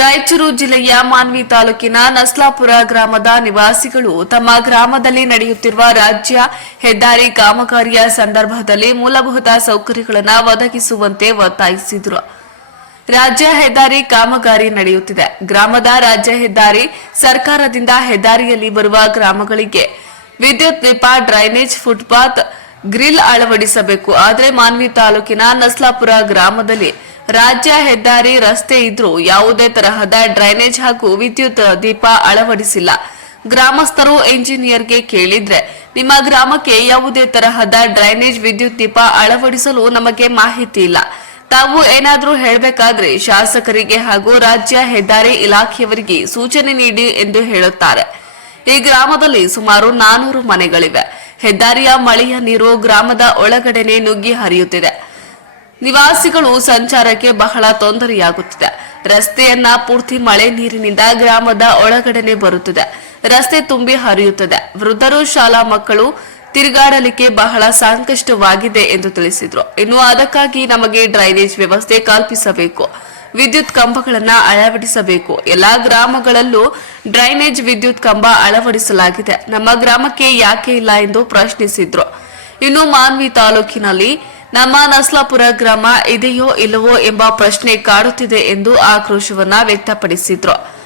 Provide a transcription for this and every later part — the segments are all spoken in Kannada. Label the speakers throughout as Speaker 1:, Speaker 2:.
Speaker 1: ರಾಯಚೂರು ಜಿಲ್ಲೆಯ ಮಾನ್ವಿ ತಾಲೂಕಿನ ನಸ್ಲಾಪುರ ಗ್ರಾಮದ ನಿವಾಸಿಗಳು ತಮ್ಮ ಗ್ರಾಮದಲ್ಲಿ ನಡೆಯುತ್ತಿರುವ ರಾಜ್ಯ ಹೆದ್ದಾರಿ ಕಾಮಗಾರಿಯ ಸಂದರ್ಭದಲ್ಲಿ ಮೂಲಭೂತ ಸೌಕರ್ಯಗಳನ್ನು ಒದಗಿಸುವಂತೆ ಒತ್ತಾಯಿಸಿದರು. ರಾಜ್ಯ ಹೆದ್ದಾರಿ ಕಾಮಗಾರಿ ನಡೆಯುತ್ತಿದೆ. ಗ್ರಾಮದ ರಾಜ್ಯ ಹೆದ್ದಾರಿ ಸರ್ಕಾರದಿಂದ ಹೆದ್ದಾರಿಯಲ್ಲಿ ಬರುವ ಗ್ರಾಮಗಳಿಗೆ ವಿದ್ಯುತ್ ದೀಪ ಡ್ರೈನೇಜ್, ಫುಟ್ಪಾತ್, ಗ್ರಿಲ್ ಅಳವಡಿಸಬೇಕು. ಆದರೆ ಮಾನ್ವಿ ತಾಲೂಕಿನ ನಸ್ಲಾಪುರ ಗ್ರಾಮದಲ್ಲಿ ರಾಜ್ಯ ಹೆದ್ದಾರಿ ರಸ್ತೆ ಇದ್ರೂ ಯಾವುದೇ ತರಹದ ಡ್ರೈನೇಜ್ ಹಾಗೂ ವಿದ್ಯುತ್ ದೀಪ ಅಳವಡಿಸಿಲ್ಲ. ಗ್ರಾಮಸ್ಥರು ಎಂಜಿನಿಯರ್ಗೆ ಕೇಳಿದ್ರೆ, ನಿಮ್ಮ ಗ್ರಾಮಕ್ಕೆ ಯಾವುದೇ ತರಹದ ಡ್ರೈನೇಜ್ ವಿದ್ಯುತ್ ದೀಪ ಅಳವಡಿಸಲು ನಮಗೆ ಮಾಹಿತಿ ಇಲ್ಲ. ತಾವು ಏನಾದರೂ ಹೇಳಬೇಕಾದ್ರೆ ಶಾಸಕರಿಗೆ ಹಾಗೂ ರಾಜ್ಯ ಹೆದ್ದಾರಿ ಇಲಾಖೆಯವರಿಗೆ ಸೂಚನೆ ನೀಡಿ ಎಂದು ಹೇಳುತ್ತಾರೆ. ಈ ಗ್ರಾಮದಲ್ಲಿ ಸುಮಾರು ನಾನೂರು ಮನೆಗಳಿವೆ. ಹೆದ್ದಾರಿಯ ಮಳೆಯ ನೀರು ಗ್ರಾಮದ ಒಳಗಡೆನೆ ನುಗ್ಗಿ ಹರಿಯುತ್ತಿದೆ. ನಿವಾಸಿಗಳು ಸಂಚಾರಕ್ಕೆ ಬಹಳ ತೊಂದರೆಯಾಗುತ್ತಿದೆ. ರಸ್ತೆಯನ್ನ ಪೂರ್ತಿ ಮಳೆ ನೀರಿನಿಂದ ಗ್ರಾಮದ ಒಳಗಡೆನೆ ಬರುತ್ತಿದೆ. ರಸ್ತೆ ತುಂಬಿ ಹರಿಯುತ್ತದೆ. ವೃದ್ಧರು, ಶಾಲಾ ಮಕ್ಕಳು ತಿರುಗಾಡಲಿಕ್ಕೆ ಬಹಳ ಸಂಕಷ್ಟವಾಗಿದೆ ಎಂದು ತಿಳಿಸಿದ್ರು. ಇನ್ನು ಅದಕ್ಕಾಗಿ ನಮಗೆ ಡ್ರೈನೇಜ್ ವ್ಯವಸ್ಥೆ ಕಲ್ಪಿಸಬೇಕು. ವಿದ್ಯುತ್ ಕಂಬಗಳನ್ನ ಅಳವಡಿಸಬೇಕು. ಎಲ್ಲಾ ಗ್ರಾಮಗಳಲ್ಲೂ ಡ್ರೈನೇಜ್ ವಿದ್ಯುತ್ ಕಂಬ ಅಳವಡಿಸಲಾಗಿದೆ. ನಮ್ಮ ಗ್ರಾಮಕ್ಕೆ ಯಾಕೆ ಇಲ್ಲ ಎಂದು ಪ್ರಶ್ನಿಸಿದ್ರು. ಇನ್ನು ಮಾನ್ವಿ ತಾಲೂಕಿನಲ್ಲಿ ನಮ್ಮ ನಸ್ಲಾಪುರ ಗ್ರಾಮ ಇದೆಯೋ ಇಲ್ಲವೋ ಎಂಬ ಪ್ರಶ್ನೆ ಕಾಡುತ್ತಿದೆ ಎಂದು ಆಕ್ರೋಶವನ್ನ ವ್ಯಕ್ತಪಡಿಸಿದ್ರು.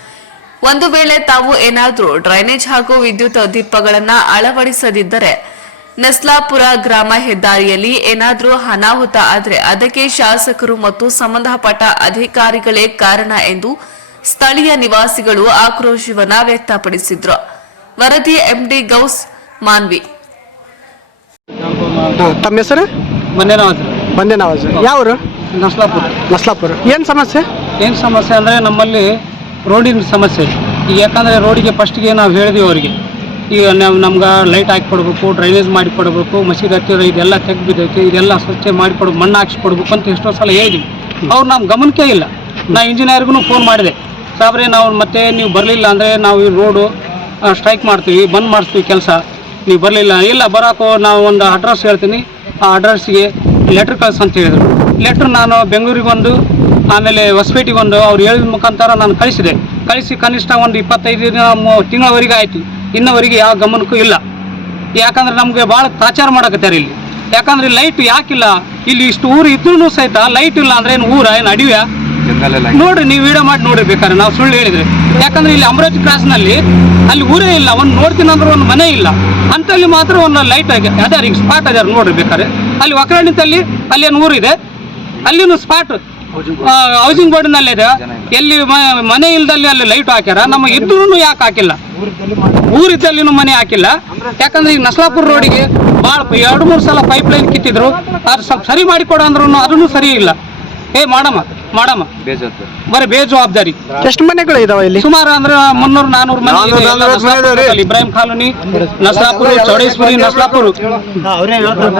Speaker 1: ಒಂದು ವೇಳೆ ತಾವು ಏನಾದರೂ ಡ್ರೈನೇಜ್ ಹಾಗೂ ವಿದ್ಯುತ್ ದೀಪಗಳನ್ನ ಅಳವಡಿಸದಿದ್ದರೆ ನಸ್ಲಾಪುರ ಗ್ರಾಮ ಹೆದ್ದಾರಿಯಲ್ಲಿ ಏನಾದರೂ ಅನಾಹುತ ಆದರೆ ಅದಕ್ಕೆ ಶಾಸಕರು ಮತ್ತು ಸಂಬಂಧಪಟ್ಟ ಅಧಿಕಾರಿಗಳೇ ಕಾರಣ ಎಂದು ಸ್ಥಳೀಯ ನಿವಾಸಿಗಳು ಆಕ್ರೋಶವನ್ನ ವ್ಯಕ್ತಪಡಿಸಿದ್ರು. ವರದಿ ಎಂಡಿ ಗೌಸ್, ಮಾನ್ವಿ.
Speaker 2: ತಮ್ಮ ಹೆಸರು?
Speaker 3: ಮಂಡ್ಯನವಾಜ್
Speaker 2: ಬಂದೆ ನವಾಜ್. ಯಾವರು?
Speaker 3: ನಸ್ಲಾಪುರ.
Speaker 2: ನಸ್ಲಾಪುರ. ಏನು ಸಮಸ್ಯೆ?
Speaker 3: ಏನು ಸಮಸ್ಯೆ ಅಂದರೆ ನಮ್ಮಲ್ಲಿ ರೋಡಿನ ಸಮಸ್ಯೆ ಈಗ ಯಾಕಂದರೆ ರೋಡಿಗೆ ಫಸ್ಟ್ಗೆ ನಾವು ಹೇಳಿದೀವಿ ಅವರಿಗೆ. ಈಗ ನಾವು ನಮ್ಗೆ ಲೈಟ್ ಹಾಕಿ ಕೊಡಬೇಕು ಡ್ರೈನೇಜ್ ಮಾಡಿ ಕೊಡಬೇಕು ಮಸೀದ್ ಹತ್ತಿರ ಇದೆಲ್ಲ ತೆಗ್ದು ಬಿದ್ದೈತೆ ಇದೆಲ್ಲ ಸ್ವಚ್ಛ ಮಾಡಿ ಕೊಡು ಮಣ್ಣು ಹಾಕ್ಸಿ ಕೊಡ್ಬೇಕು ಅಂತ ಎಷ್ಟೋ ಸಲ ಹೇಳಿದ್ವಿ. ಅವ್ರು ನಮ್ಮ ಗಮನಕ್ಕೆ ಇಲ್ಲ. ನಾ ಇಂಜಿನಿಯರ್ಗೂ ಫೋನ್ ಮಾಡಿದೆ. ಸಾಬ್ರೆ ನಾವು ಮತ್ತೆ ನೀವು ಬರಲಿಲ್ಲ ಅಂದರೆ ನಾವು ಈ ರೋಡು ಸ್ಟ್ರೈಕ್ ಮಾಡ್ತೀವಿ ಬಂದ್ ಮಾಡಿಸ್ತೀವಿ ಕೆಲಸ. ನೀವು ಬರಲಿಲ್ಲ. ಇಲ್ಲ ಬರೋಕ್ಕೋ ನಾವು ಒಂದು ಅಡ್ರೆಸ್ ಹೇಳ್ತೀನಿ. ಆ ಲೆಟ್ರ್ ಕಳಿಸು ಅಂತ ಹೇಳಿದ್ರು. ಲೆಟ್ರ್ ನಾನು ಬೆಂಗಳೂರಿಗೆ ಒಂದು ಆಮೇಲೆ ಹೊಸಪೇಟೆಗೆ ಬಂದು ಅವ್ರು ಹೇಳಿದ ಮುಖಾಂತರ ನಾನು ಕಳಿಸಿದೆ. ಕಳಿಸಿ ಕನಿಷ್ಠ ಒಂದು ಇಪ್ಪತ್ತೈದು ದಿನ ತಿಂಗಳವರೆಗೆ ಆಯಿತು. ಇನ್ನವರೆಗೆ ಯಾವ ಗಮನಕ್ಕೂ ಇಲ್ಲ. ಯಾಕಂದ್ರೆ ನಮಗೆ ಭಾಳ ತಾಚಾರ ಮಾಡಕತ್ತಾರೆ ಇಲ್ಲಿ. ಯಾಕಂದ್ರೆ ಲೈಟ್ ಯಾಕಿಲ್ಲ? ಇಲ್ಲಿ ಇಷ್ಟು ಊರು ಇದ್ರೂ ಸಹಿತ ಲೈಟ್ ಇಲ್ಲ ಅಂದ್ರೆ ಏನು ಊರ, ಏನು ಅಡಿವ್ಯಾ? ನೋಡ್ರಿ ನೀವು ವಿಡಿಯೋ ಮಾಡಿ ನೋಡ್ರಿ ಬೇಕಾದ್ರೆ. ನಾವು ಸುಳ್ಳು ಹೇಳಿದ್ರೆ. ಯಾಕಂದ್ರೆ ಇಲ್ಲಿ ಅಮರಾವತಿ ಕ್ರಾಸ್ನಲ್ಲಿ ಅಲ್ಲಿ ಊರೇ ಇಲ್ಲ. ಒಂದು ನೋಡ್ತೀನಿ ಅಂದ್ರೆ ಒಂದು ಮನೆ ಇಲ್ಲ. ಅಂತಲ್ಲಿ ಮಾತ್ರ ಒಂದು ಲೈಟ್ ಅದಾರ ಈಗ ಸ್ಪಾಟ್ ಅದಾರ ನೋಡ್ರಿ ಬೇಕಾದ್ರೆ. ಅಲ್ಲಿ ಒಕರಣಿತಲ್ಲಿ ಅಲ್ಲಿ ಏನು ಊರಿದೆ ಅಲ್ಲಿನೂ ಸ್ಪಾಟ್ ಹೌಸಿಂಗ್ ಬೋರ್ಡ್ನಲ್ಲಿ ಇದೆ. ಎಲ್ಲಿ ಮನೆ ಇಲ್ದಲ್ಲಿ ಅಲ್ಲಿ ಲೈಟ್ ಹಾಕ್ಯಾರ. ನಮ್ಮ ಇದ್ರೂ ಯಾಕೆ ಹಾಕಿಲ್ಲ? ಊರಿದ್ದಲ್ಲಿನೂ ಮನೆ ಹಾಕಿಲ್ಲ. ಯಾಕಂದ್ರೆ ಈಗ ನಸ್ಲಾಪುರ ರೋಡಿಗೆ ಭಾಳ ಎರಡು ಮೂರು ಸಲ ಪೈಪ್ ಲೈನ್ ಕಿತ್ತಿದ್ರು. ಅದು ಸ್ವಲ್ಪ ಸರಿ ಮಾಡಿ ಕೊಡು ಅಂದ್ರೂ ಅದನ್ನು ಸರಿ ಇಲ್ಲ. ಏ ಮಾಡಮ್ಮ. ಮಾಡಮ್ಮ? ಬರೀ ಬೇಜವಾಬ್ದಾರಿ
Speaker 2: ಎಷ್ಟು ಮನೆಗಳು ಇದಾವ ಇಲ್ಲಿ?
Speaker 3: ಸುಮಾರು ಅಂದ್ರೆ ಮುನ್ನೂರು ನಾನೂರು ಮನೆ ಇದೆ. ಎಲ್ಲ ನಸ್ಲಾಪುರದಲ್ಲಿ ಇಬ್ರಾಹಿಂ ಕಾಲೋನಿ ನಸ್ಲಾಪುರ ಚೌಡೇಶ್ವರಿ ನಸ್ಲಾಪುರ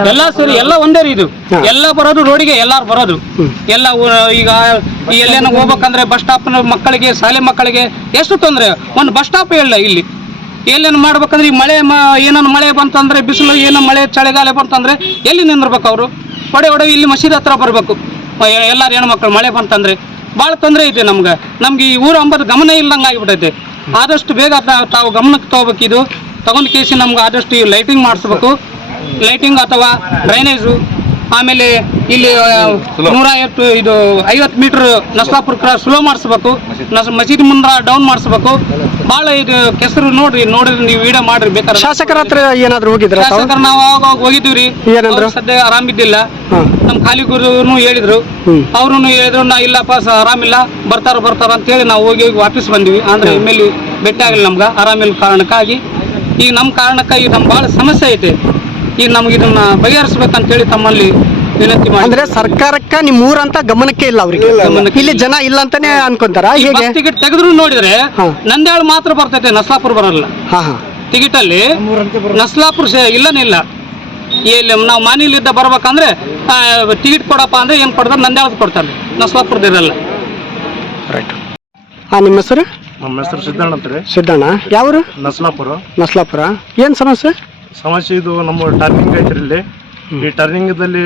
Speaker 3: ಎಲ್ಲ ಸೇರಿ ಎಲ್ಲ ಒಂದೇ ರೀ ಇದು. ಎಲ್ಲ ಬರೋದು ರೋಡಿಗೆ ಎಲ್ಲಾರು ಬರೋದು. ಎಲ್ಲ ಊ- ಈಗ ಈ ಎಲ್ಲೇನ ಹೋಗ್ಬೇಕಂದ್ರೆ ಬಸ್ ಸ್ಟಾಪ್ ಮಕ್ಕಳಿಗೆ ಶಾಲೆ ಮಕ್ಕಳಿಗೆ ಎಷ್ಟು ತೊಂದರೆ? ಒಂದು ಬಸ್ ಸ್ಟಾಪ್ ಇಲ್ಲ ಇಲ್ಲಿ. ಎಲ್ಲೇನು ಮಾಡ್ಬೇಕಂದ್ರೆ ಈ ಮಳೆ ಮ ಏನನ್ನ ಮಳೆ ಬಂತಂದ್ರೆ ಬಿಸಿಲು ಏನೋ ಮಳೆ ಚಳಿಗಾಲ ಬಂತಂದ್ರೆ ಎಲ್ಲಿ ನಿಂದಿರ್ಬೇಕು ಅವರು? ಒಡೆ ಒಡೆ ಇಲ್ಲಿ ಮಸೀದಿ ಹತ್ರ ಬರಬೇಕು. ಎಲ್ಲಾರು ಹೆಣ್ಮಕ್ಳು ಮಳೆ ಬಂತಂದ್ರೆ ಭಾಳ ತೊಂದರೆ ಐತೆ ನಮ್ಗೆ. ನಮ್ಗೆ ಈ ಊರು ಅಂಬದು ಗಮನ ಇಲ್ಲದಂಗೆ ಆಗಿಬಿಟ್ಟೈತೆ ಆದಷ್ಟು ಬೇಗ ತಾವು ಗಮನಕ್ಕೆ ತಗೋಬೇಕು ಇದು. ತಗೊಂಡ್ ಕೇಸಿ ನಮ್ಗೆ ಆದಷ್ಟು ಈ ಲೈಟಿಂಗ್ ಮಾಡಿಸ್ಬೇಕು. ಲೈಟಿಂಗ್ ಅಥವಾ ಡ್ರೈನೇಜು ಆಮೇಲೆ ಇಲ್ಲಿ ನೂರ ಐವತ್ತು ಇದು ಐವತ್ತು ಮೀಟರ್ ನಸ್ಲಾಪುರ ಕ್ರಾಸ್ ಸ್ಲೋ ಮಾಡಿಸ್ಬೇಕು. ನಸ್ ಮಸೀದಿ ಮುಂದ ಡೌನ್ ಮಾಡಿಸ್ಬೇಕು. ಭಾಳ ಇದು ಕೆಸರು ನೋಡ್ರಿ ನೋಡಿದ್ರೆ ನೀವು ವಿಡಿಯೋ ಮಾಡ್ರಿ ಬೇಕಾದ್ರೆ
Speaker 2: ಶಾಸಕರ ಹತ್ರ ಏನಾದ್ರು ಹೋಗಿದ್ರ
Speaker 3: ಶಾಸಕರ ನಾವು ಅವಾಗ ಅವಾಗ ಹೋಗಿದ್ದೀವಿ
Speaker 2: ಏನಂದ್ರು?
Speaker 3: ಅವ್ರು ಸದ್ಯ ಆರಾಮ
Speaker 2: ಇದ್ದಿಲ್ಲ.
Speaker 3: ನಮ್ಮ ಖಾಲಿ ಗುರುನು ಹೇಳಿದ್ರು. ಅವ್ರು ಹೇಳಿದ್ರು ನಾ ಇಲ್ಲಪ್ಪ ಸ ಆರಾಮಿಲ್ಲ ಬರ್ತಾರ ಬರ್ತಾರ ಅಂತ ಹೇಳಿ ನಾವು ಹೋಗಿ ಹೋಗಿ ವಾಪಸ್ ಬಂದ್ವಿ. ಅಂದ್ರೆ ಎಮ್ಮೆಲ್ಲಿ ಭೇಟಿ ಆಗಿಲ್ಲ ನಮ್ಗೆ ಆರಾಮಿಲ್ಲ ಕಾರಣಕ್ಕಾಗಿ. ಈಗ ನಮ್ಮ ಕಾರಣಕ್ಕಾಗಿ ನಮ್ ಬಹಳ ಸಮಸ್ಯೆ ಐತೆ. ಈಗ ನಮ್ಗೆ ಇದನ್ನ ಬಗೆಹರಿಸ್ಬೇಕಂತ ಹೇಳಿ ತಮ್ಮಲ್ಲಿ
Speaker 2: ಅಂದ್ರೆ ಸರ್ಕಾರಕ್ಕ ನಿಮ್ ಊರಂತ ಗಮನಕ್ಕೆ ಇಲ್ಲ ಅವ್ರಿಗೆ. ಇಲ್ಲಿ ಜನ ಇಲ್ಲ ಅಂತಾನೆ ಅನ್ಕೊಂತಾರ? ಹೇಗೆ?
Speaker 3: ಟಿಕೆಟ್ ತೆಗೆದ್ರು ನೋಡಿದ್ರೆ
Speaker 2: ಹಾ.
Speaker 3: ನಂದ್ಯಾಳು ಮಾತ್ರ ಬರ್ತೈತೆ ನಸ್ಲಾಪುರ ಬರಲ್ಲ.
Speaker 2: ಹಾ ಹಾ.
Speaker 3: ಟಿಕೆಟ್ ಅಲ್ಲಿ ನಸ್ಲಾಪುರ ಸೇ ಇಲ್ಲನೇ ಇಲ್ಲ. ಇಲ್ಲಿ ನಾವು ಮನೆಯಲ್ಲಿದ್ದ ಬರ್ಬೇಕಂದ್ರೆ ಟಿಕೆಟ್ ಕೊಡಪ್ಪ ಅಂದ್ರೆ ಏನ್ ಕೊಡ್ತಾರೆ? ನಂದ್ಯಾಳದ ಕೊಡ್ತಾರೆ. ನಸ್ಲಾಪುರದ ಇರಲ್ಲ.
Speaker 2: ರೈಟ್ ಹಾ ನಿಮ್ಮ ಹೆಸರು?
Speaker 4: ನಮ್ಮ ಹೆಸರು ಸಿದ್ದಣ್ಣ ಅಂತ ರೀ.
Speaker 2: ಸಿದ್ದಣ್ಣ. ಯಾವರು?
Speaker 4: ನಸ್ಲಾಪುರ.
Speaker 2: ನಸ್ಲಾಪುರ. ಏನ್ ಸಮಸ್ಯೆ?
Speaker 4: ಸಮಸ್ಯೆ ಇದು ನಮ್ಮ ಟಾರ್ಕಿಂಗ್ ಐತ್ರಿ ಇಲ್ಲಿ. ಈ ಟರ್ನಿಂಗ್ದಲ್ಲಿ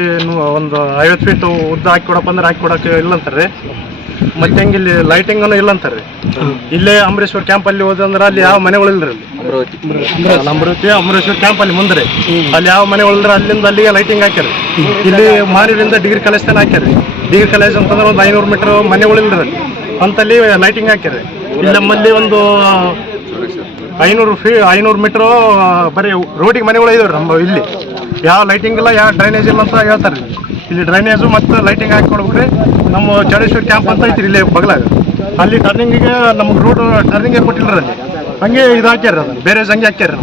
Speaker 4: ಒಂದು ಐವತ್ತು ಫೀಟ್ ಉದ್ದ ಹಾಕಿ ಕೊಡಪ್ಪ ಅಂದ್ರೆ ಹಾಕಿ ಕೊಡಕ್ಕೆ ಇಲ್ಲ ಅಂತಾರೆ. ಮತ್ತೆ ಹೆಂಗೆ ಇಲ್ಲಿ ಲೈಟಿಂಗ್ ಇಲ್ಲ ಅಂತಾರೆ. ಇಲ್ಲೇ ಅಮರೇಶ್ವರ್ ಕ್ಯಾಂಪ್ ಅಲ್ಲಿ ಹೋದಂದ್ರೆ ಅಲ್ಲಿ ಯಾವ ಮನೆಗಳಿಲ್ರಿ ಅಲ್ಲಿ? ಅಮೃತಿ ಅಮರೇಶ್ವರ್ ಕ್ಯಾಂಪ್ ಅಲ್ಲಿ ಮುಂದ್ರೆ ಅಲ್ಲಿ ಯಾವ ಮನೆಗಳಿಲ್ರಿ ಅಲ್ಲಿಂದ ಅಲ್ಲಿಗೆ ಲೈಟಿಂಗ್ ಹಾಕ್ಯಾರ ಇಲ್ಲಿ ಮಾರಿಯಿಂದ ಡಿಗ್ರಿ ಕಾಲೇಜ್ ತನಕ ಹಾಕ್ಯಾರ ಡಿಗ್ರಿ ಕಾಲೇಜ್ ಅಂತಂದ್ರೆ ಒಂದು ಐನೂರು ಮೀಟರ್ ಮನೆಗಳಿಲ್ರಿ ಅಲ್ಲಿ. ಅಂತಲ್ಲಿ ಲೈಟಿಂಗ್ ಹಾಕ್ಯಾರ ಇಲ್ಲಿ ನಮ್ಮಲ್ಲಿ ಒಂದು ಐನೂರು ಫೀ ಐನೂರು ಮೀಟರ್ ಬರೀ ರೋಡಿಗೆ ಮನೆಗಳು ಇದಾವೆ ನಮ್ಮ ಇಲ್ಲಿ. ಯಾವ ಲೈಟಿಂಗ್ ಇಲ್ಲ, ಯಾವ ಡ್ರೈನೇಜ್ ಇಲ್ಲ ಅಂತ ಹೇಳ್ತಾರೆ. ಇಲ್ಲಿ ಡ್ರೈನೇಜು ಮತ್ತು ಲೈಟಿಂಗ್ ಹಾಕಿ ಕೊಡ್ಬೇಕ್ರಿ. ನಮ್ಮ ಚಳೇಶ್ವರ ಕ್ಯಾಂಪ್ ಅಂತ ಐತ್ರಿ ಇಲ್ಲಿ ಬಗಲಾಗ. ಅಲ್ಲಿ ಟರ್ನಿಂಗಿಗೆ ನಮ್ಗೆ ರೋಡ್ ಟರ್ನಿಂಗೇ ಕೊಟ್ಟಿಲ್ಲರಿ ಅಲ್ಲಿ. ಹಂಗೆ ಇದು ಹಾಕ್ಯಾರ ಅದು ಬೇರೆ ಹಂಗೆ ಹಾಕ್ಯಾರ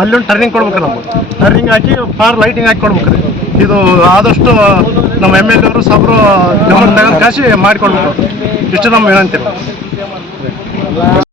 Speaker 4: ಅಲ್ಲಿ ಒಂದು ಟರ್ನಿಂಗ್ ಕೊಡ್ಬೇಕು ನಮ್ಗೆ. ಟರ್ನಿಂಗ್ ಹಾಕಿ ಫಾರ್ ಲೈಟಿಂಗ್ ಹಾಕಿ ಕೊಡ್ಬೇಕ್ರಿ. ಇದು ಆದಷ್ಟು ನಮ್ಮ ಎಂ ಎಲ್ ಎವರು ಸಬ್ರು ಗಮನ ತೆಗೆದು ಕಾಸಿ ಮಾಡಿಕೊಡ್ಬೇಕು. ಇಷ್ಟು ನಮ್ಮ ವಿನಂತಿ.